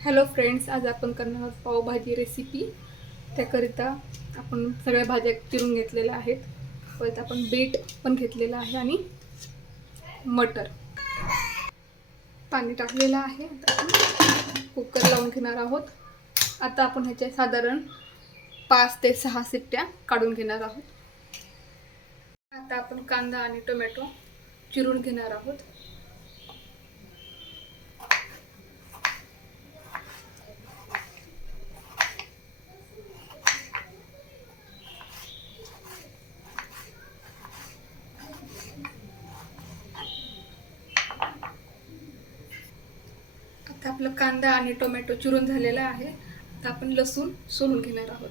Hello friends, आज आपण करणार आहोत पावभाजी रेसिपी. त्याकरिता आपण सगळ्या भाज्या चिरून घेतलेल्या आहेत. परत आपण बीट पण घेतलेलं आहे आणि मटर. पाणी टाकलेलं आहे. आता आपण कुकर लावून घेणार आहोत. आता आपण ह्याच्या साधारण 5 ते 6 शिट्ट्या काढून घेणार आहोत. आता आपण कांदा आणि टोमॅटो चिरून घेणार आहोत. आता आपला कांदा आणि टोमॅटो चिरून झालेला आहे. आता आपण लसूण सोलून घेणार आहोत.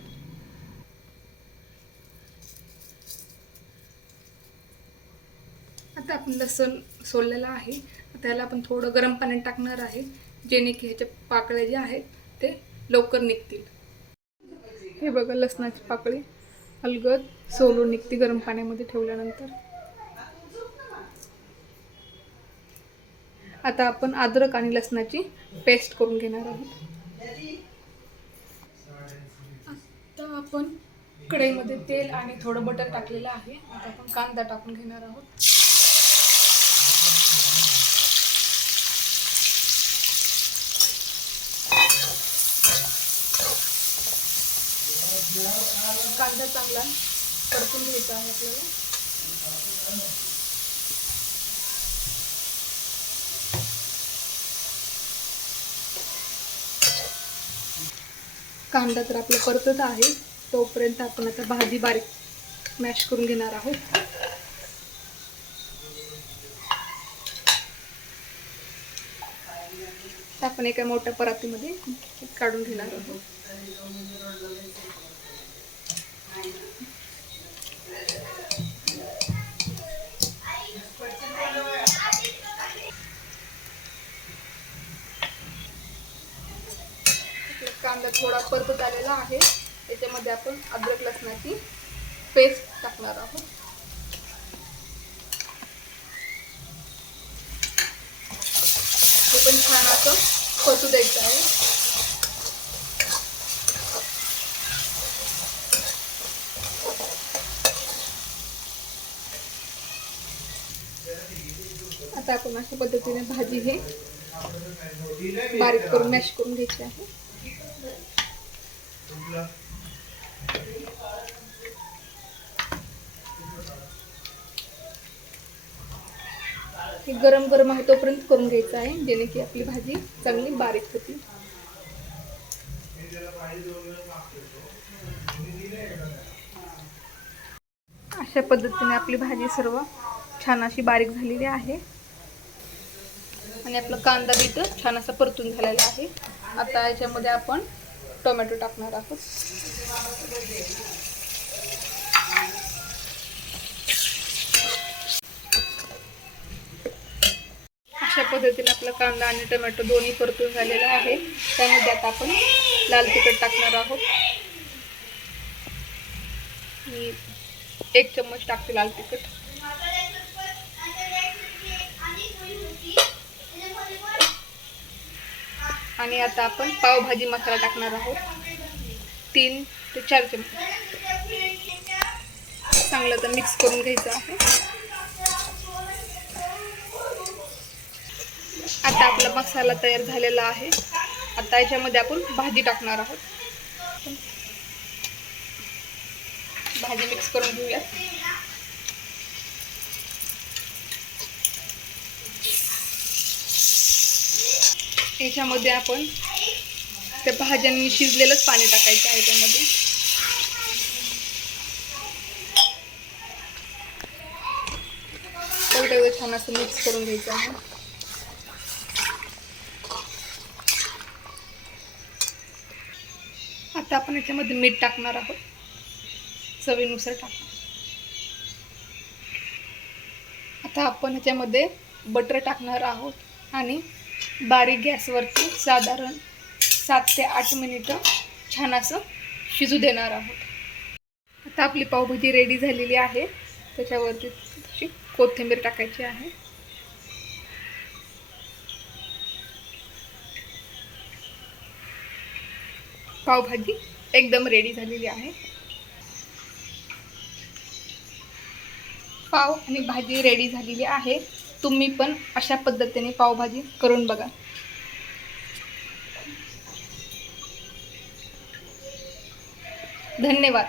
आता आपण लसूण सोललेला आहे. त्याला आपण थोडं गरम पाण्यात टाकणार आहे, जेणे की ह्याच्या पाकळ्या जे आहेत ते लवकर निघतील. हे बघा, लसणाची पाकळी अलगद सोलून निघते गरम पाण्यामध्ये ठेवल्यानंतर. आता आपण अद्रक आणि लसणाची पेस्ट करून घेणार आहोत. आता आपण कढईमध्ये तेल आणि थोडं बटर टाकलेलं आहे. आता आपण कांदा टाकून घेणार आहोत. कांदा चांगला परतून घ्यायचा आहे आपल्याला. कांदा तर आपला परतत आहे, तोपर्यंत आपण आता भाजी बारीक मॅश करून घेणार आहोत. आपण एका मोठ्या परातीमध्ये काढून घेणार आहोत. कांदा थोडा परतत आलेला आहे. त्याच्यामध्ये आपण अद्रक लसणाची पेस्ट टाकणार आहोत. ते पण छान असं परतू द्यायचं आहे. आता आपण अशा पद्धतीने भाजी हे बारीक करून मॅश करून घ्यायची आहे. हे गरम गरम आहे तोपर्यंत करून घ्यायचं आहे, जेणे की आपली भाजी चांगली बारीक होती. अशा पद्धतीने आपली भाजी सर्व छान अशी बारीक झालेली आहे आणि आपला कांदा बीट छान असा परतून झालेला आहे. आता याच्यामध्ये आपण टोमॅटो टाकणार आहोत. अशा पद्धतीने आपला कांदा आणि टोमॅटो दोन्ही परतून झालेला आहे. त्यामध्ये आता आपण लाल तिखट टाकणार आहोत. मी 1 चम्मच टाकते लाल तिखट. आणि आता आपण पावभाजी मसाला टाकणार आहोत, 3 ते 4 चम्मच. चांगलं तर मिक्स करून घ्यायचं आहे. आता आपला मसाला तयार झालेला आहे. आता याच्यामध्ये आपण भाजी टाकणार आहोत. भाजी मिक्स करून घेऊया. याच्यामध्ये आपण त्या भाज्यांनी शिजलेलंच पाणी टाकायचं आहे. त्यामध्ये तेवढं छान असं मिक्स करून घ्यायचं आहे. आता आपण याच्यामध्ये मीठ टाकणार आहोत, चवीनुसार टाका. आता आपण ह्याच्यामध्ये बटर टाकणार आहोत आणि बारीक गॅसवरती साधारण 7 ते 8 मिनिटं छान असं शिजू देणार आहोत. आता आपली पावभाजी रेडी झालेली आहे. त्याच्यावरती अशी कोथिंबीर टाकायची आहे. पावभाजी एकदम रेडी झालेली आहे. पाव आणि भाजी रेडी झालेली आहे. तुम्ही पण अशा पद्धतीने पावभाजी करून बघा. धन्यवाद.